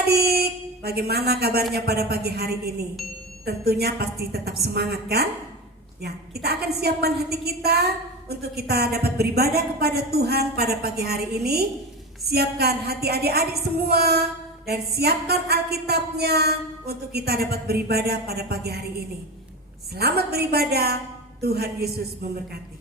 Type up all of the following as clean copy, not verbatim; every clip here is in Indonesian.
adik-adik, bagaimana kabarnya pada pagi hari ini? Tentunya pasti tetap semangat kan? Ya, kita akan siapkan hati kita untuk kita dapat beribadah kepada Tuhan pada pagi hari ini. Siapkan hati adik-adik semua dan siapkan Alkitabnya untuk kita dapat beribadah pada pagi hari ini. Selamat beribadah, Tuhan Yesus memberkati.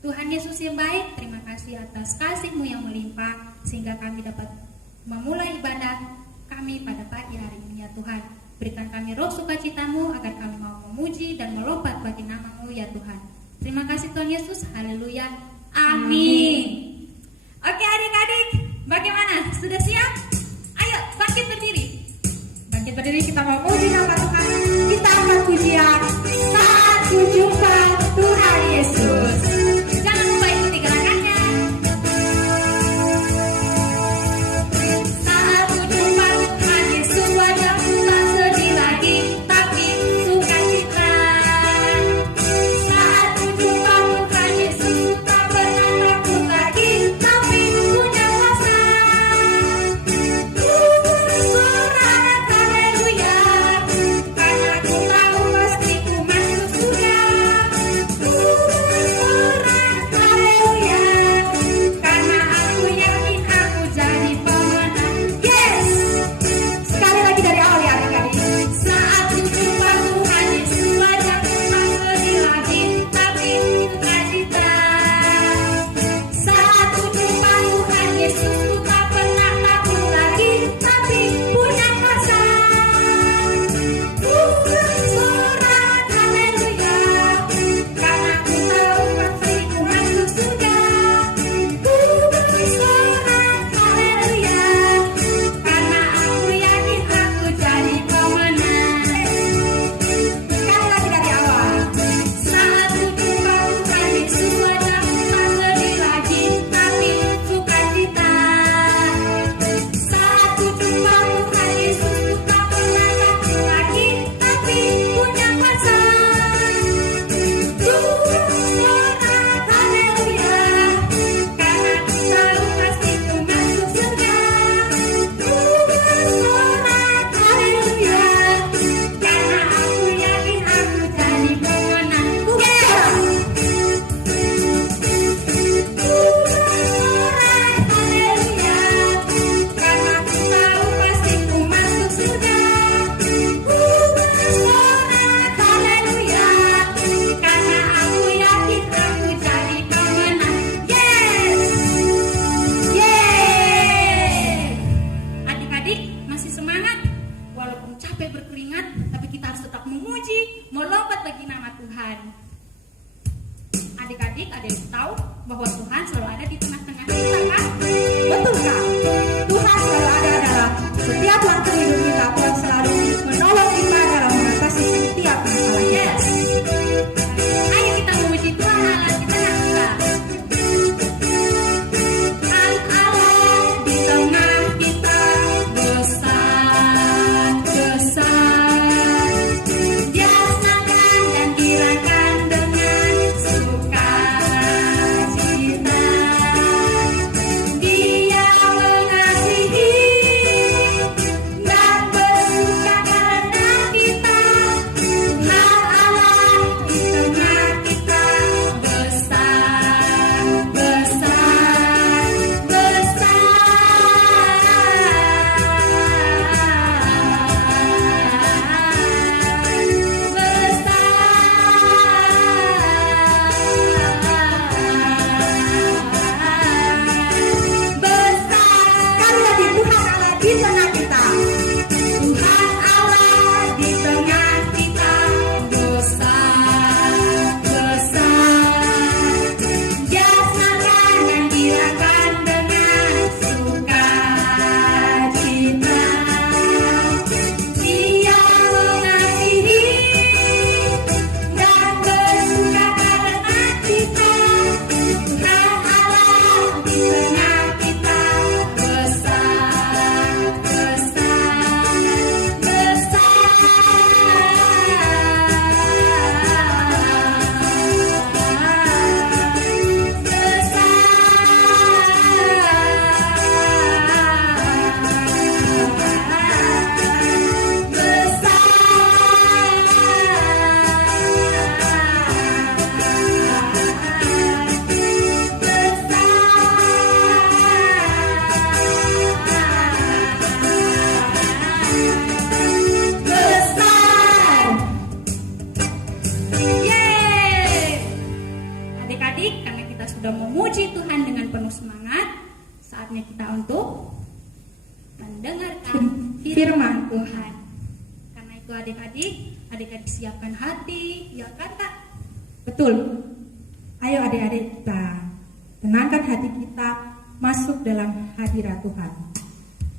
Tuhan Yesus yang baik, terima kasih atas kasih-Mu yang melimpah sehingga kami dapat memulai ibadah kami pada pagi hari ini ya Tuhan. Berikan kami roh sukacita-Mu agar kami mau memuji dan melompat bagi nama-Mu ya Tuhan. Terima kasih Tuhan Yesus, haleluya, amin. Oke adik-adik, bagaimana? Sudah siap? Ayo bangkit berdiri. Bangkit berdiri, kita mau puji nama Tuhan. Kita akan pujian saat ku jumpa Tuhan Yesus. Dia mengasihi dan bersuka sudah memuji Tuhan dengan penuh semangat, saatnya kita untuk mendengarkan firman Tuhan. Karena itu adik-adik siapkan hati, ya kan Kak? Betul. Ayo adik-adik kita tenangkan hati kita masuk dalam hadirat Tuhan.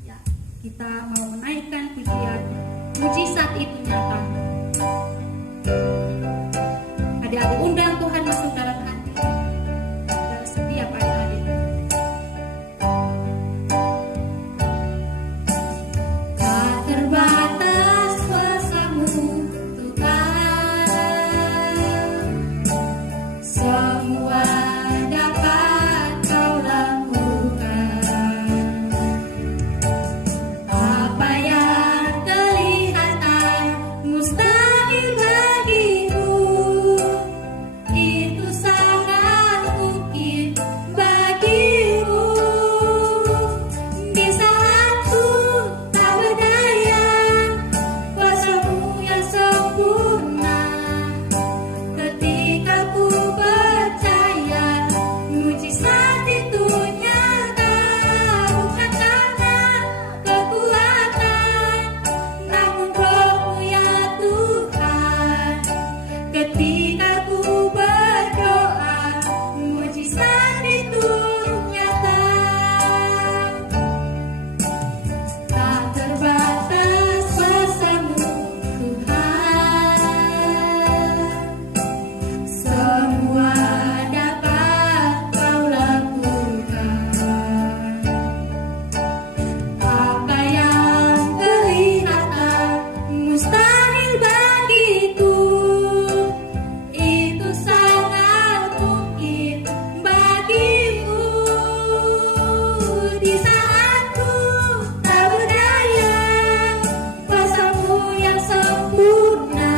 Ya, kita mau menaikkan pujian mujizat itu nyata. Adik-adik undang Tuhan masuk dalam hati. Dan setiap adik-adik. Tak terbatas kuasa-Mu Tuhan, semua dapat Kau lakukan. Apa yang kelihatan mustahil bagimu, itu sangat mungkin bagimu. Di saat ku tak berdaya, kuasa-Mu yang sempurna. Ketika ku percaya, mujizat itu nyata. Bukan karena kekuatan, namun Roh-Mu ya Tuhan. Ketika ku berdoa, mujizat itu nyata. Tak terbatas kuasa-Mu Tuhan, semua dapat Kau lakukan. Apa yang kelihatan mustahil bagiku, itu sangat mungkin bagimu. Di saat ku tak berdaya, kuasa-Mu yang sempurna.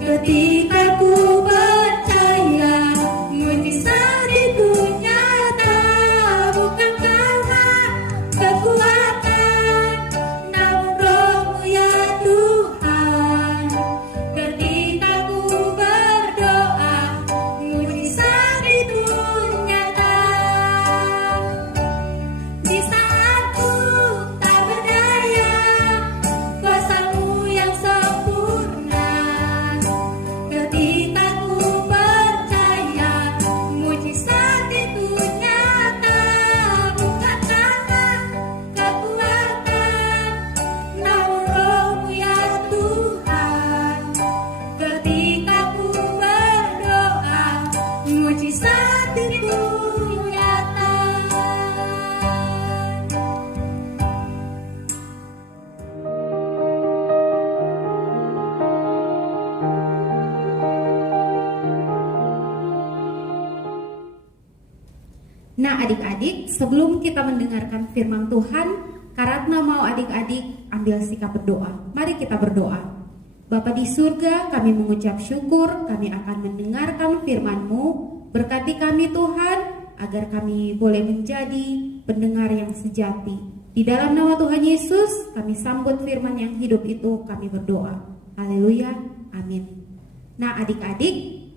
Ketika ku percaya, mujizat itu nyata. Bukan karena kekuatan, namun Roh-Mu ya Tuhan. Ketika ku berdoa, mujizat itu nyata. Di saat ku tak berdaya, kuasa-Mu yang sempurna. Ketika ku percaya, mujizat itu nyata. Bukan karena kekuatan, namun Roh-Mu ya Tuhan. Ketika ku berdoa, mujizat itu nyata. Nah adik-adik, sebelum kita mendengarkan firman Tuhan, Kak Ratna mau adik-adik ambil sikap berdoa. Mari kita berdoa. Bapa di surga, kami mengucap syukur, kami akan mendengarkan firman-Mu. Berkati kami Tuhan, agar kami boleh menjadi pendengar yang sejati. Di dalam nama Tuhan Yesus, kami sambut firman yang hidup itu, kami berdoa. Haleluya, amin. Nah adik-adik,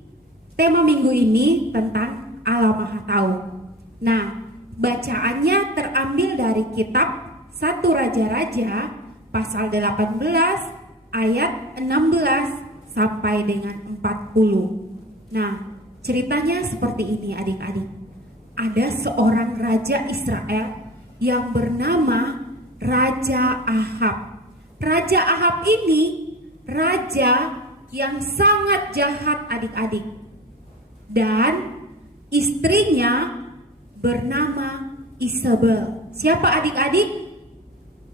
tema minggu ini tentang Allah Maha Tahu. Nah, bacaannya terambil dari kitab 1 Raja-Raja pasal 18 ayat 16 sampai dengan 40. Nah, ceritanya seperti ini adik-adik. Ada seorang raja Israel yang bernama Raja Ahab. Raja Ahab ini raja yang sangat jahat adik-adik. Dan istrinya bernama Isabel. Siapa adik-adik?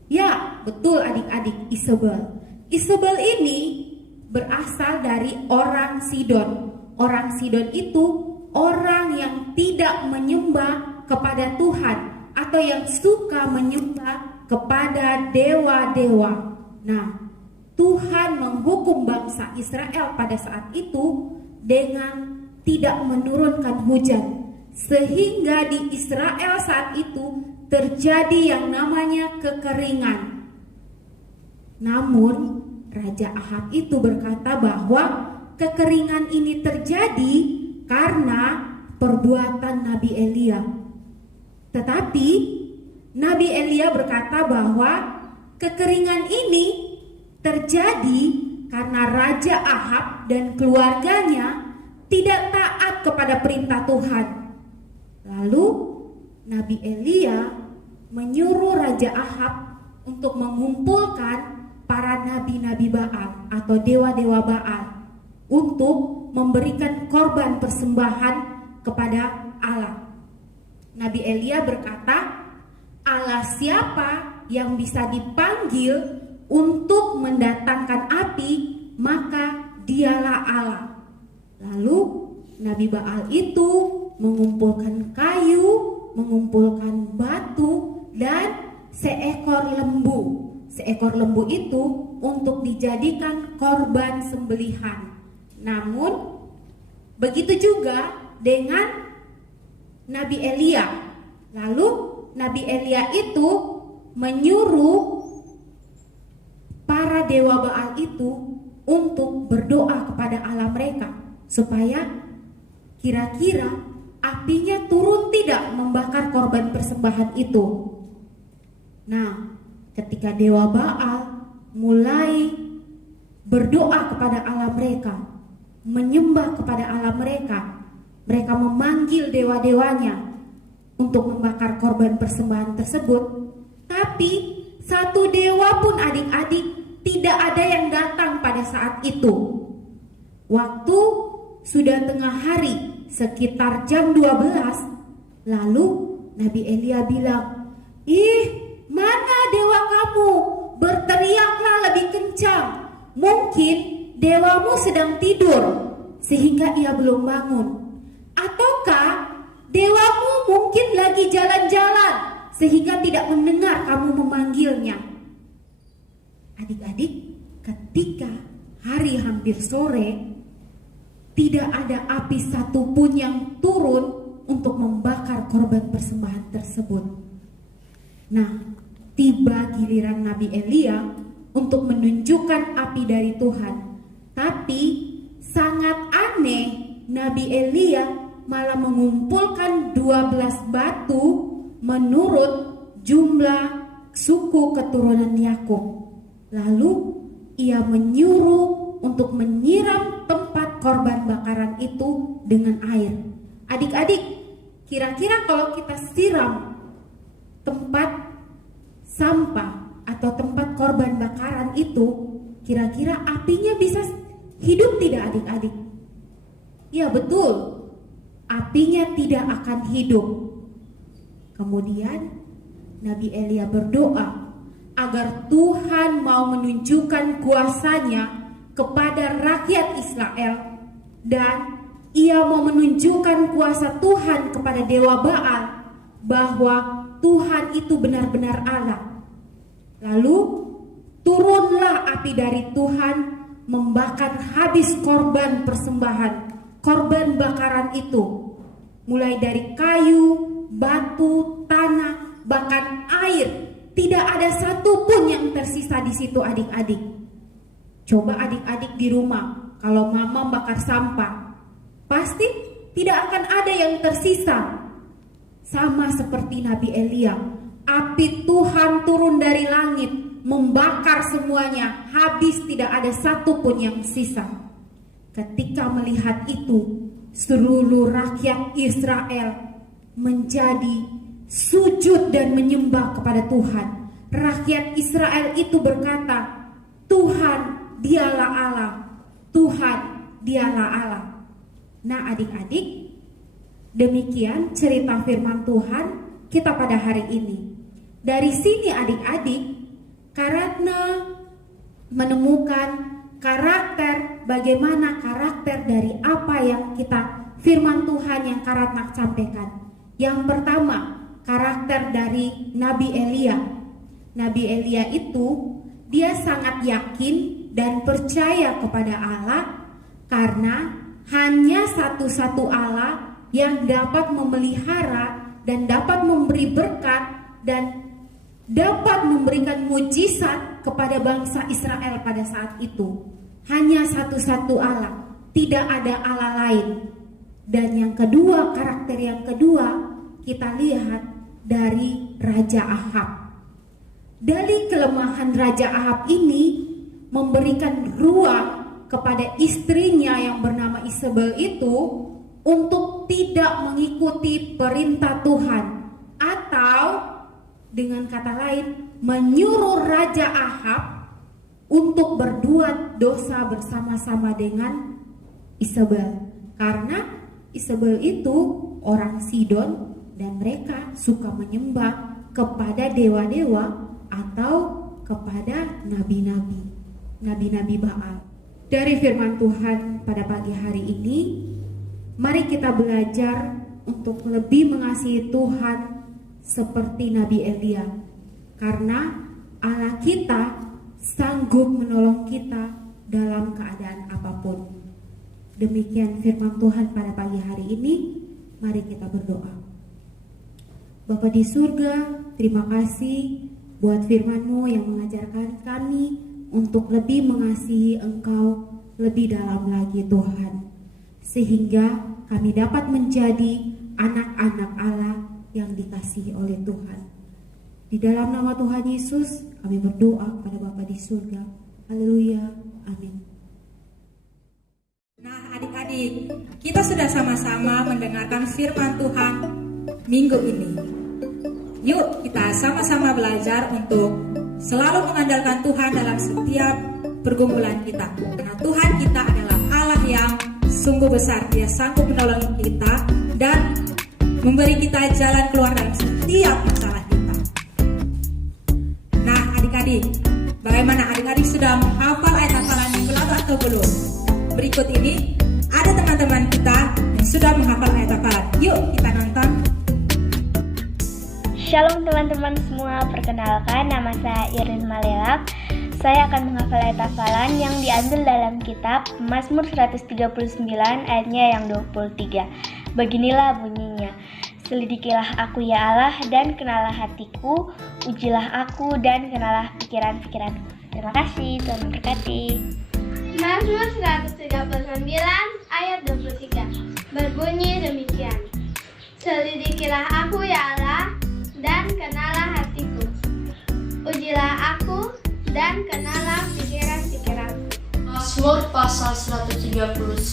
Ya, betul adik-adik, Isabel. Isabel ini berasal dari orang Sidon. Orang Sidon itu orang yang tidak menyembah kepada Tuhan atau yang suka menyembah kepada dewa-dewa. Nah, Tuhan menghukum bangsa Israel pada saat itu dengan tidak menurunkan hujan. Sehingga di Israel saat itu terjadi yang namanya kekeringan. Namun Raja Ahab itu berkata bahwa kekeringan ini terjadi karena perbuatan Nabi Elia. Tetapi Nabi Elia berkata bahwa kekeringan ini terjadi karena Raja Ahab dan keluarganya tidak taat kepada perintah Tuhan. Lalu Nabi Elia menyuruh Raja Ahab untuk mengumpulkan para nabi-nabi Baal atau dewa-dewa Baal untuk memberikan korban persembahan kepada Allah. Nabi Elia berkata, Allah siapa yang bisa dipanggil untuk mendatangkan api, maka dialah Allah. Lalu Nabi Baal itu mengumpulkan kayu, mengumpulkan batu, dan seekor lembu. Seekor lembu itu untuk dijadikan korban sembelihan. Namun begitu juga dengan Nabi Elia. Lalu Nabi Elia itu menyuruh para dewa Baal itu untuk berdoa kepada Allah mereka supaya kira-kira apinya turun tidak membakar korban persembahan itu. Nah, ketika dewa Baal mulai berdoa kepada Allah mereka, menyembah kepada Allah mereka, mereka memanggil dewa-dewanya untuk membakar korban persembahan tersebut. Tapi satu dewa pun adik-adik tidak ada yang datang pada saat itu. Waktu sudah tengah hari, sekitar jam 12. Lalu Nabi Elia bilang, mana dewa kamu? Berteriaklah lebih kencang. Mungkin dewamu sedang tidur sehingga ia belum bangun. Ataukah dewamu mungkin lagi jalan-jalan sehingga tidak mendengar kamu memanggilnya. Adik-adik, ketika hari hampir sore, tidak ada api satupun yang turun untuk membakar korban persembahan tersebut. Nah, tiba giliran Nabi Elia untuk menunjukkan api dari Tuhan. Tapi sangat aneh, Nabi Elia malah mengumpulkan 12 batu menurut jumlah suku keturunan Yakub. Lalu ia menyuruh untuk menyiram tempat korban bakaran itu dengan air. Adik-adik, kira-kira kalau kita siram tempat sampah atau tempat korban bakaran itu, kira-kira apinya bisa hidup tidak adik-adik? Ya betul, apinya tidak akan hidup. Kemudian Nabi Elia berdoa agar Tuhan mau menunjukkan kuasanya kepada rakyat Israel, dan ia mau menunjukkan kuasa Tuhan kepada dewa Baal, bahwa Tuhan itu benar-benar Allah. Lalu turunlah api dari Tuhan membakar habis korban persembahan, korban bakaran itu, mulai dari kayu, batu, tanah, bahkan air. Tidak ada satupun yang tersisa di situ adik-adik. Coba adik-adik di rumah, kalau mama bakar sampah, pasti tidak akan ada yang tersisa. Sama seperti Nabi Elia, api Tuhan turun dari langit, membakar semuanya, habis tidak ada satupun yang sisa. Ketika melihat itu, seluruh rakyat Israel menjadi sujud dan menyembah kepada Tuhan. Rakyat Israel itu berkata, Tuhan dialah Allah, Tuhan dialah Allah. Nah adik-adik, demikian cerita firman Tuhan kita pada hari ini. Dari sini adik-adik, Karatna menemukan karakter, bagaimana karakter dari apa yang kita firman Tuhan yang Karatna sampaikan. Yang pertama, karakter dari Nabi Elia. Nabi Elia itu dia sangat yakin dan percaya kepada Allah, karena hanya satu-satu Allah yang dapat memelihara dan dapat memberi berkat dan dapat memberikan mujizat kepada bangsa Israel pada saat itu. Hanya satu-satu Allah, tidak ada Allah lain. Dan yang kedua, karakter yang kedua kita lihat dari Raja Ahab. Dari kelemahan Raja Ahab ini memberikan ruang kepada istrinya yang bernama Isabel itu untuk tidak mengikuti perintah Tuhan, atau dengan kata lain menyuruh Raja Ahab untuk berbuat dosa bersama-sama dengan Isabel. Karena Isabel itu orang Sidon dan mereka suka menyembah kepada dewa-dewa atau kepada nabi-nabi Baal. Dari firman Tuhan pada pagi hari ini, mari kita belajar untuk lebih mengasihi Tuhan seperti Nabi Elia, karena Allah kita sanggup menolong kita dalam keadaan apapun. Demikian firman Tuhan pada pagi hari ini. Mari kita berdoa. Bapa di surga, terima kasih buat firman-Mu yang mengajarkan kami untuk lebih mengasihi Engkau lebih dalam lagi Tuhan, sehingga kami dapat menjadi anak-anak Allah yang dikasihi oleh Tuhan. Di dalam nama Tuhan Yesus kami berdoa kepada Bapa di surga. Haleluya, amin. Nah adik-adik, kita sudah sama-sama mendengarkan firman Tuhan minggu ini. Yuk kita sama-sama belajar untuk selalu mengandalkan Tuhan dalam setiap pergumulan kita. Karena Tuhan kita adalah Allah yang sungguh besar. Dia sanggup menolong kita dan memberi kita jalan keluar dalam setiap masalah kita. Nah adik-adik, bagaimana adik-adik sudah menghafal ayat hafalan minggu lalu atau belum? Berikut ini ada teman-teman kita yang sudah menghafal ayat hafalan. Yuk kita nonton. Shalom teman-teman semua, perkenalkan nama saya Irin Malelak. Saya akan menghafal ayat hafalan yang diambil dalam kitab Mazmur 139 ayatnya yang 23. Beginilah bunyinya: Selidikilah aku ya Allah dan kenalah hatiku, ujilah aku dan kenalah pikiran-pikiranku. Terima kasih, Tuhan memberkati. Mazmur 139 ayat 23 berbunyi demikian: Selidikilah aku ya Allah dan kenalah hatiku, ujilah aku dan kenalah pikiran-pikiranku. Mazmur pasal 139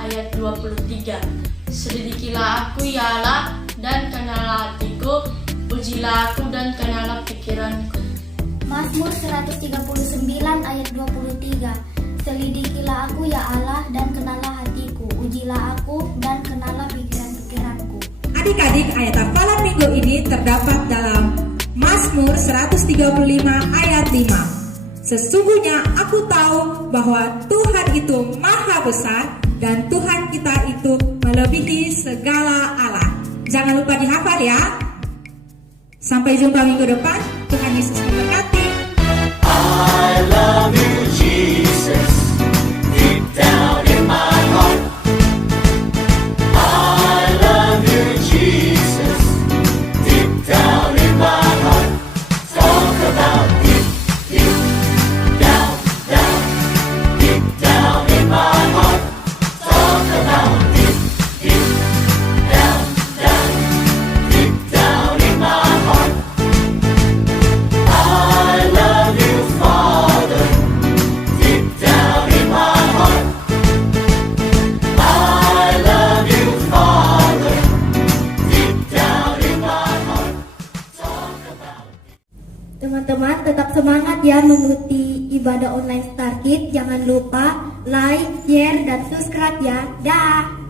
ayat 23. Selidikilah aku ya Allah dan kenalah hatiku, ujilah aku dan kenalah pikiranku. Mazmur 139 ayat 23. Selidikilah aku ya Allah dan kenalah hatiku, ujilah aku dan kenalah pikiran-pikiranku. Adik-adik, ayat hafalan minggu ini terdapat dalam Mazmur 135 ayat 5. Sesungguhnya aku tahu bahwa Tuhan itu maha besar dan Tuhan kita itu melebihi segala Allah. Jangan lupa dihafal ya. Sampai jumpa minggu depan. Tuhan Yesus memberkati. I love you, Jesus, deep down in my heart. I love you, Jesus, deep down in my heart. Talk about deep, deep, down, down, deep down in my heart. Talk about deep, deep, down, down, deep down in my heart. I love you, Father, deep down in my heart. I love you, Father, deep down in my heart. Talk about. Teman-teman tetap semangat ya mengikuti ibadah online Star Kids. Jangan lupa like, share, dan subscribe ya. Dah.